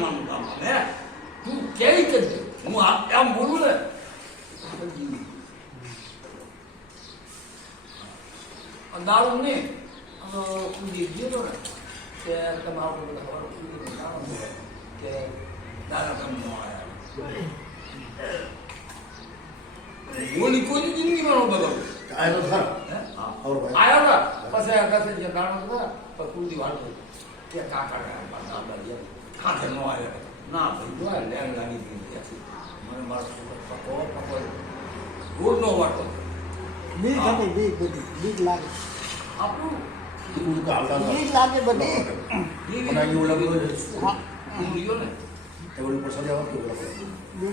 માનું કામ હે તું કેવી કરજે હું આમ બોલું ને દારૂ ને કુંડી ગયો ને કે તમારો બધા કે દાદા તમને આવ્યા બોલી કોઈ જિંદગીમાં બગાવું આવ્યો ખરા આવ્યો ને પછી અગાસે જે કારણ હતા પછી કુંડી વાળતો કે કાકા હાથે ન આવ્યા ના ભાઈ જોયા લેણ લાગી ગઈ મને મારો પકો રોડ નો વાટો બીક હતી બીક લાગે આપણું બીક લાગે બધી બીક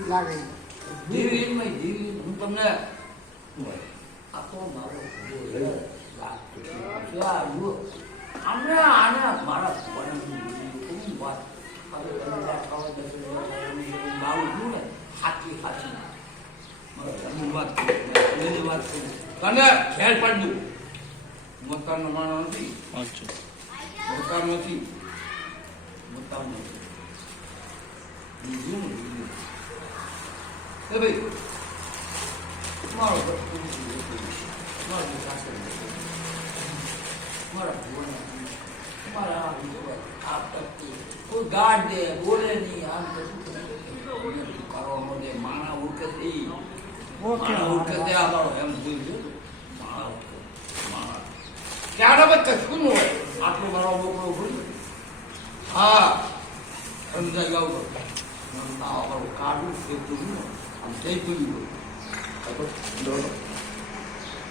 લાગે હું તમને આપો મારો આને મારા વાત મારું છું ને સાચી સાચી વાત તને ખેર પાડ્યું મકાનનો માણસ નથી મકાન નથી મકાન નથી એ ભાઈ મારો મારા કોઈ ગાઢ દે બોલે નહીં આમ કરવાનો દે માણા ઉડકે દે અમારો એમ જોયું માણા ક્યારે ભાઈ કશું ન હોય આટલો મારો બોકડો ભૂલ હા સમજાઈ ગાવ કાઢું આમ જઈ પૂછ્યું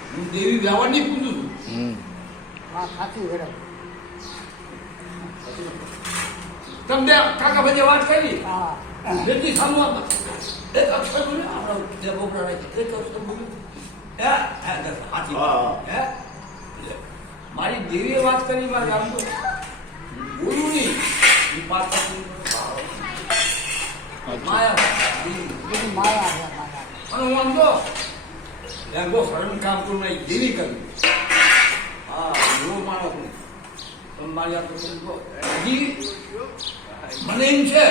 હું દેવી વ્યવહારની પૂછું છું હા સાચું મેડમ તમને કાકા ભાઈ વાત કરી હા જેટલી સામુ એક અક્ષર બોલે આપણો જે બોકડા રાખી એક અક્ષર બોલે હાથી હે મારી દેવીએ વાત કરી મારે આમ તો બોલું નહીં માયા બધી માયા છે માયા અને હું આમ તો લેંગો સરળ કામ કરું નહીં દેવી કર્યું હા એવો માણસ નહીં તમે મારી આ તો હજી મને એમ છે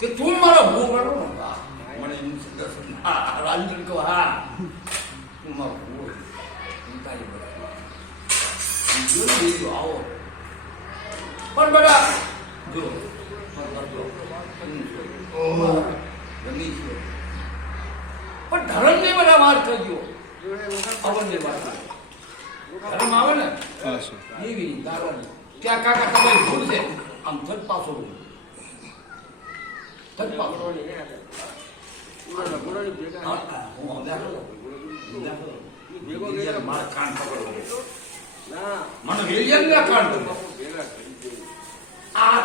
કે તું મારો ભૂ કરો ને મને એમ દર્શન હા રાજેન્દ્ર કહો હા તું મારો ભૂ હું તારી બધા આવો પણ બધા જો પણ ધર્મ ને બધા વાત કરજો અવનને વાત ધર્મ આવે ને એવી દાદાની ત્યાં કાકા તમારી ભૂલ છે આમ થદ પાછો થદ પાછો મારા કાન પકડો મને વેલિયન ના કાન પકડો આ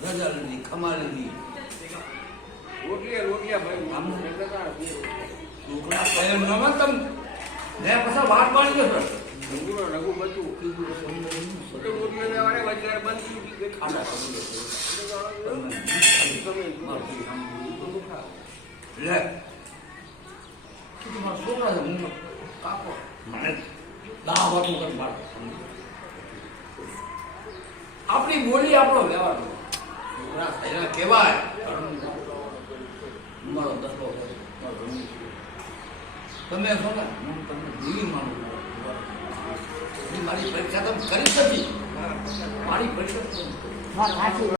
ગઝલની ખમાલની રોટલિયા ભાઈ ઢોકળા સ્વયં ન તમ ને પછી વાત પાડી ગયો રઘુ બચું રોટલી લેવાને બજાર બંધ ખાડા લે તું મારા છોકરા છે હું કાકો મને દાવત વખત માર આપણી બોલી આપણો વ્યવહાર કહેવાય મારો દસલો તમે છો ને હું તમને દેવી માનું મારી પરીક્ષા તમે કરી નથી મારી પરીક્ષા